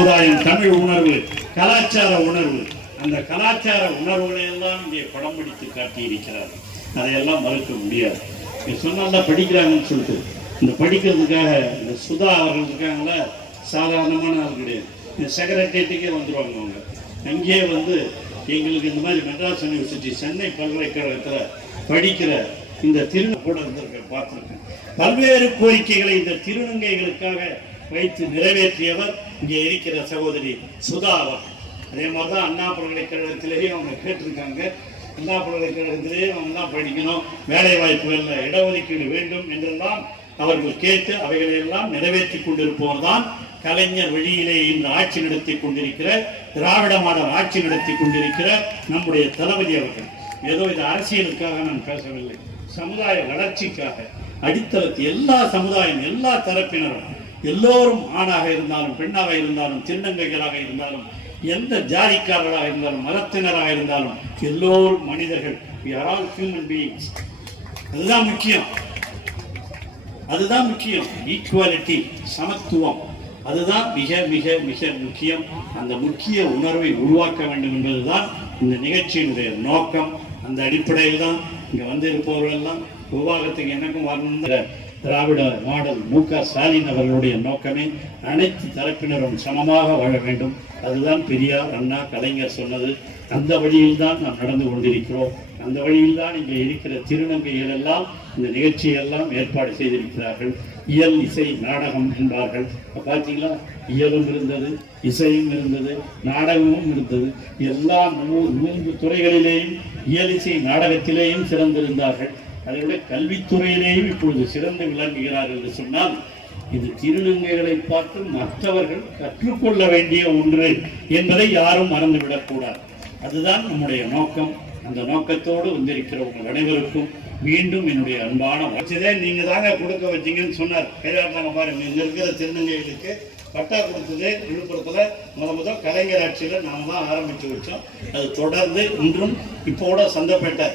சமுதாயம் தமிழ் உணர்வு கலாச்சார உணர்வு. அந்த கலாச்சார உணர்வுகளை எல்லாம் இங்கே படம் பிடித்து காட்டியிருக்கிறார். அதையெல்லாம் மறுக்க முடியாது. நீ படிக்கிறாங்கன்னு சொல்லிட்டு. இந்த படிக்கிறதுக்காக இந்த சுதா அவர்கள் இருக்காங்களா? சாதாரணமான ஆள் கிடையாது. இந்த செக்ரட்டேரியட்டுக்கே வந்துருவாங்க அவங்க. அங்கேயே வந்து எங்களுக்கு இந்த மாதிரி மெட்ராஸ் யூனிவர்சிட்டி சென்னை பல்கலைக்கழகத்தில் படிக்கிற இந்த திரு கூட இருந்திருக்கேன் பார்த்துருக்கேன். பல்வேறு கோரிக்கைகளை இந்த திருநங்கைகளுக்காக வைத்து நிறைவேற்றியவர் இங்கே இருக்கிற சகோதரி சுதா அவர் அதே மாதிரி தான் அண்ணா பல்கலைக்கழகத்திலேயே அவங்க கேட்டிருக்காங்க. அண்ணா பல்கலைக்கழகத்திலேயே அவங்க தான் படிக்கணும். வேலை வாய்ப்புகளில் இடஒதுக்கீடு வேண்டும் என்றெல்லாம் அவர்கள் கேட்டு அவைகளையெல்லாம் நிறைவேற்றி கொண்டிருப்பவர் தான் கலைஞர் வழியிலே இன்று ஆட்சி நடத்தி கொண்டிருக்கிற திராவிட மாடல் ஆட்சி நடத்தி கொண்டிருக்கிற நம்முடைய தளபதி அவர்கள். ஏதோ இது அரசியலுக்காக நான் பேசவில்லை. சமுதாய வளர்ச்சிக்காக. அடித்தளத்து எல்லா சமுதாயம் எல்லா தரப்பினரும் எல்லோரும் ஆணாக இருந்தாலும் பெண்ணாக இருந்தாலும் திருநங்கைகளாக இருந்தாலும் எந்த ஜாதிக்காரராக இருந்தாலும் மதத்தினராக இருந்தாலும் எல்லோரும் மனிதர்கள். யாராவது ஹியூமன் பீயிங்ஸ் அதுதான் முக்கியம். அதுதான் முக்கியம். ஈக்குவாலிட்டி சமத்துவம். அதுதான் மிக மிக மிக முக்கியம். அந்த முக்கிய உணர்வை உருவாக்க வேண்டும் என்பதுதான் இந்த நிகழ்ச்சியினுடைய நோக்கம். அந்த அடிப்படையில் தான் இங்கே வந்து எல்லாம் விவாகத்துக்கு எனக்கும் வரணுங்கிற திராவிட மாடல் மு க ஸ்டாலின் அவர்களுடைய நோக்கமே அனைத்து தரப்பினரும் சமமாக வாழ வேண்டும். அதுதான் பெரியார் அண்ணா கலைஞர் சொன்னது. அந்த வழியில் தான் நாம் நடந்து கொண்டிருக்கிறோம். அந்த வழியில் தான் இங்கே இருக்கிற திருநங்கைகள் எல்லாம் இந்த நிகழ்ச்சியெல்லாம் ஏற்பாடு செய்திருக்கிறார்கள். இயல் இசை நாடகம் என்பார்கள். பார்த்தீங்களா இயலும் இருந்தது இசையும் இருந்தது நாடகமும் இருந்தது. எல்லா மூன்று துறைகளிலேயும் இயல் இசை நாடகத்திலேயும் சிறந்திருந்தார்கள். அதை விட கல்வித்துறையிலேயும் இப்பொழுது சிறந்து விளங்குகிறார் என்று சொன்னால் இது திருநங்கைகளை பார்த்து மற்றவர்கள் கற்றுக்கொள்ள வேண்டிய ஒன்று என்பதை யாரும் மறந்துவிடக்கூடாது அதுதான் நம்முடைய நோக்கம். அந்த நோக்கத்தோடு வந்திருக்கிற உங்கள் அனைவருக்கும் மீண்டும் என்னுடைய அன்பான வச்சதே நீங்கள் தாங்க கொடுக்க வச்சீங்கன்னு சொன்னார். கைதாட்டாங்க பாருங்க இங்கே இருக்கிற திருநங்கைகளுக்கு பட்டா கொடுத்தது விழுப்புரத்தில் முத முத கலைஞர் ஆட்சியில் நாம தான் ஆரம்பித்து வச்சோம். அது தொடர்ந்து இன்றும் இப்போ கூட சந்தப்பேட்டை